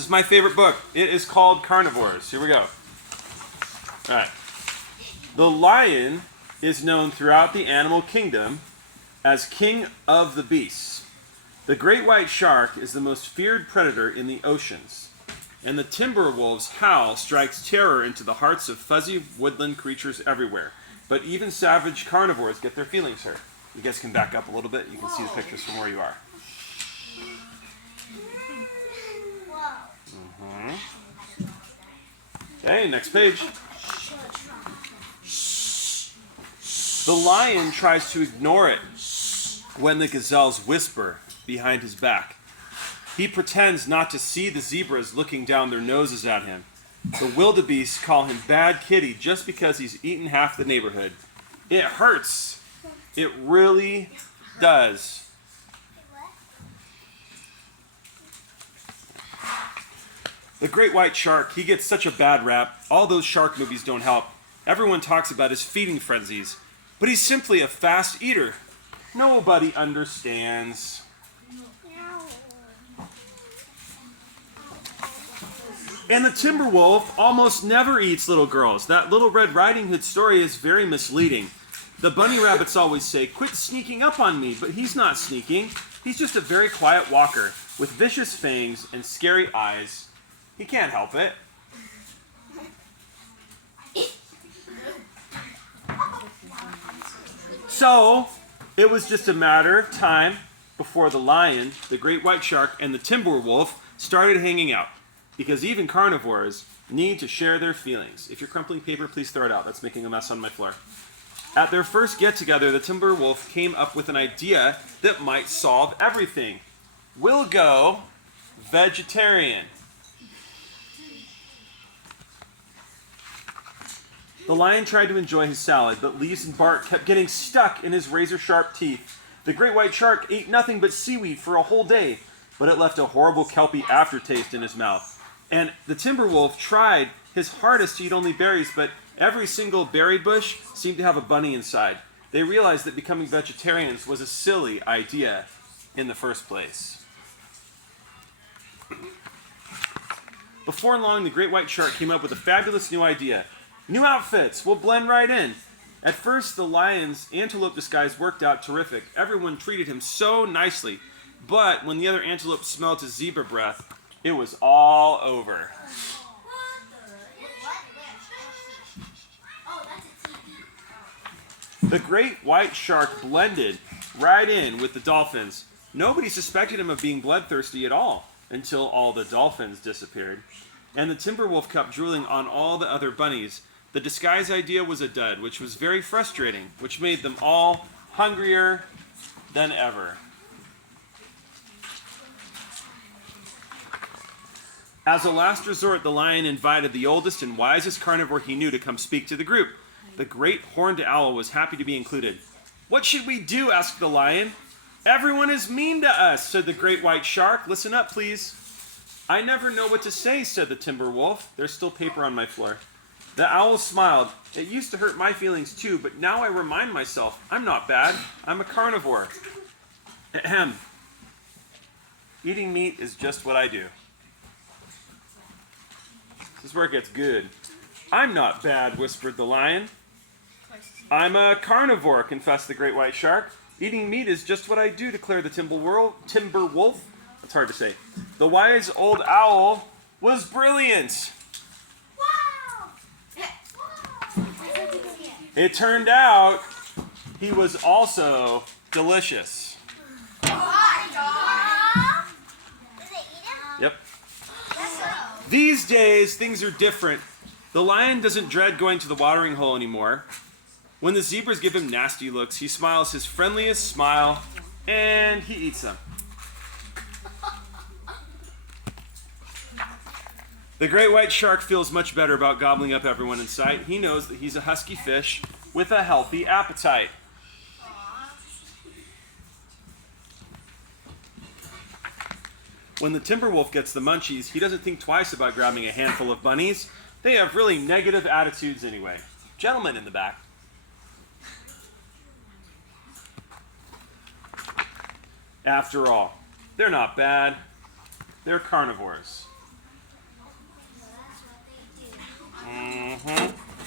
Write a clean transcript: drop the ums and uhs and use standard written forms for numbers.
is my favorite book. It is called Carnivores. Here we go. All right. The lion is known throughout the animal kingdom as king of the beasts. The great white shark is the most feared predator in the oceans. And the timber wolf's howl strikes terror into the hearts of fuzzy woodland creatures everywhere. But even savage carnivores get their feelings hurt. You guys can back up a little bit. You can see the pictures from where you are. Okay, next page. The lion tries to ignore it when the gazelles whisper behind his back. He pretends not to see the zebras looking down their noses at him. The wildebeest call him Bad Kitty just because he's eaten half the neighborhood. It hurts. It really does. The great white shark, he gets such a bad rap. All those shark movies don't help. Everyone talks about his feeding frenzies. But he's simply a fast eater. Nobody understands. And the timber wolf almost never eats little girls. That Little Red Riding Hood story is very misleading. The bunny rabbits always say, "Quit sneaking up on me," but he's not sneaking. He's just a very quiet walker with vicious fangs and scary eyes. He can't help it. So, it was just a matter of time before the lion, the great white shark, and the timber wolf started hanging out. Because even carnivores need to share their feelings. If you're crumpling paper, please throw it out. That's making a mess on my floor. At their first get-together, the timber wolf came up with an idea that might solve everything. We'll go vegetarian. The lion tried to enjoy his salad, but leaves and bark kept getting stuck in his razor-sharp teeth. The great white shark ate nothing but seaweed for a whole day, but it left a horrible kelpy aftertaste in his mouth. And the timber wolf tried his hardest to eat only berries, but every single berry bush seemed to have a bunny inside. They realized that becoming vegetarians was a silly idea in the first place. Before long, the great white shark came up with a fabulous new idea. New outfits! We'll blend right in. At first, the lion's antelope disguise worked out terrific. Everyone treated him so nicely. But when the other antelope smelled his zebra breath, it was all over. The great white shark blended right in with the dolphins. Nobody suspected him of being bloodthirsty at all until all the dolphins disappeared. And the timber wolf kept drooling on all the other bunnies. The disguise idea was a dud, which was very frustrating, which made them all hungrier than ever. As a last resort, the lion invited the oldest and wisest carnivore he knew to come speak to the group. The great horned owl was happy to be included. "What should we do?" asked the lion. "Everyone is mean to us," said the great white shark. "Listen up, please." "I never know what to say," said the timber wolf. There's still paper on my floor. The owl smiled. "It used to hurt my feelings too, but now I remind myself, I'm not bad. I'm a carnivore. Ahem. Eating meat is just what I do." This is where it gets good. "I'm not bad," whispered the lion. "I'm a carnivore," confessed the great white shark. "Eating meat is just what I do," declared the timber wolf. It's hard to say. The wise old owl was brilliant. Wow. It turned out he was also delicious. Yep. These days, things are different. The lion doesn't dread going to the watering hole anymore. When the zebras give him nasty looks, he smiles his friendliest smile, and he eats them. The great white shark feels much better about gobbling up everyone in sight. He knows that he's a husky fish with a healthy appetite. When the timber wolf gets the munchies, he doesn't think twice about grabbing a handful of bunnies. They have really negative attitudes anyway. Gentlemen in the back. After all, they're not bad. They're carnivores.